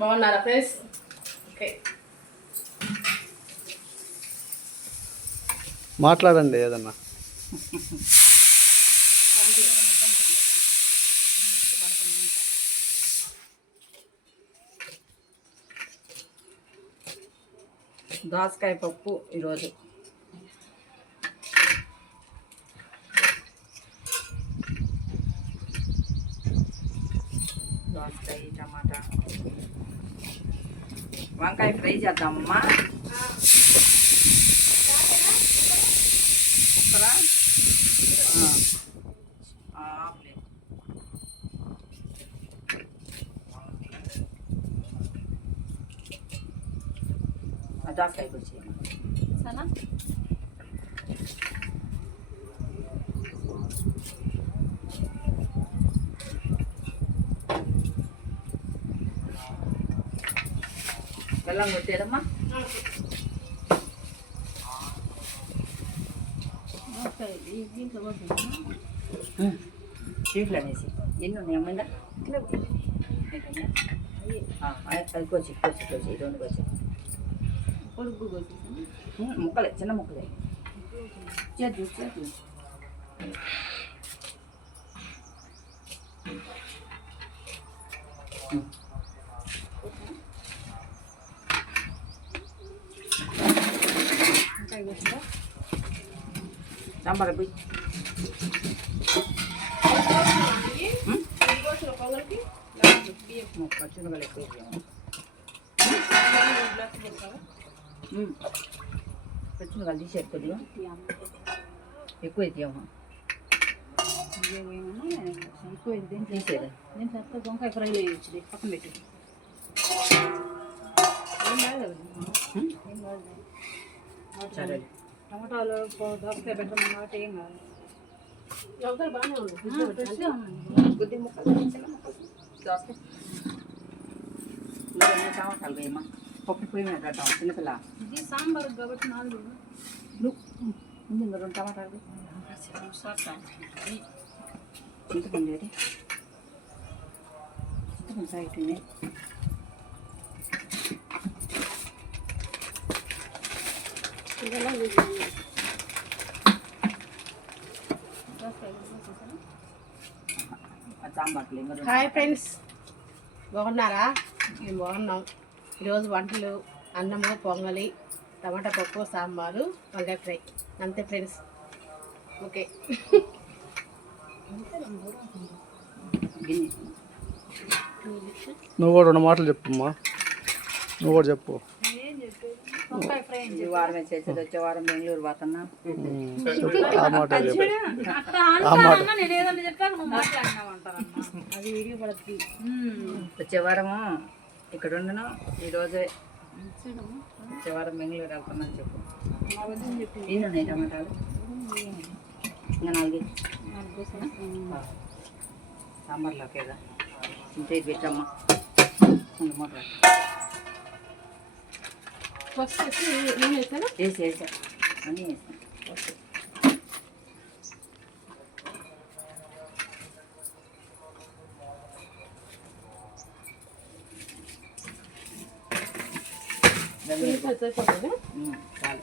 బాగున్నారా friends? Okay, మాట్లాడండి ఏదన్నా. దోసకాయ పప్పు ఈరోజు. దోసకాయ టమాటా వంకాయ ఫ్రై చేద్దామమ్మా. కుక్కరా దోసకాయకి వచ్చేయమ్మా సనా. బెల్లం కొట్టేదమ్మా. చీఫ్లు అనేసి ఎన్ని ఉన్నాయమ్మ? అది కోచి కోచి కోచి రెండు కోచి పొడుగు కోచి ముక్కలే, చిన్న ముక్కలే చేద్దు చేద్దు. సాంబార్ పోయి పచ్చిమిరపకాయలు ఎక్కువ పచ్చిమిరపకాయలు తీసేది కొద్దిగా ఎక్కువ అవుతాయమ్మా. ఎక్కువ తీసేది వంకాయ ఫ్రై చేయొచ్చు. పక్కన పెట్టి సరే. టమాటాలు దోసకాయ పెట్టడం కాబట్టి ఏం కాదు. బాగానే ఉంది. కొద్ది ముక్కలు చిన్న ముక్కలు దోసకాయ టమాటాలు వేయమ్మా. పప్పు పొయ్యి మీద పెట్టాం చిన్నపిల్ల. ఇది సాంబార్ కాబట్టి నాలుగు ముందు రెండు టమాటాలు చింతపండు అది చింతపండు సైట్ హాయ్ ఫ్రెండ్స్, బాగున్నారా? మేము బాగున్నాం. ఈరోజు వంటలు అన్నము, పొంగలి, టమాటా పప్పు, సాంబారు, వంకాయ ఫ్రై అంతే ఫ్రెండ్స్. ఓకే, నువ్వు కూడా రెండు మాటలు చెప్పమ్మా. నువ్వు కూడా చెప్పు. ఈ వారమే చేసేది, వచ్చే వారం బెంగళూరు పోతున్నా. అది వీడియో పడుతుంది. వచ్చే వారము ఇక్కడ ఉండను, ఈరోజే వచ్చే వారం బెంగళూరు వెళ్తున్నాను చెప్పు. ఏమున్నాయి టమాటాలు? ఇంకా నాలుగు సాంబార్లోకి కదా ఇంతే పెట్టమ్మా. మూట వేసి వేసా అన్నీ వేసాను. చాలు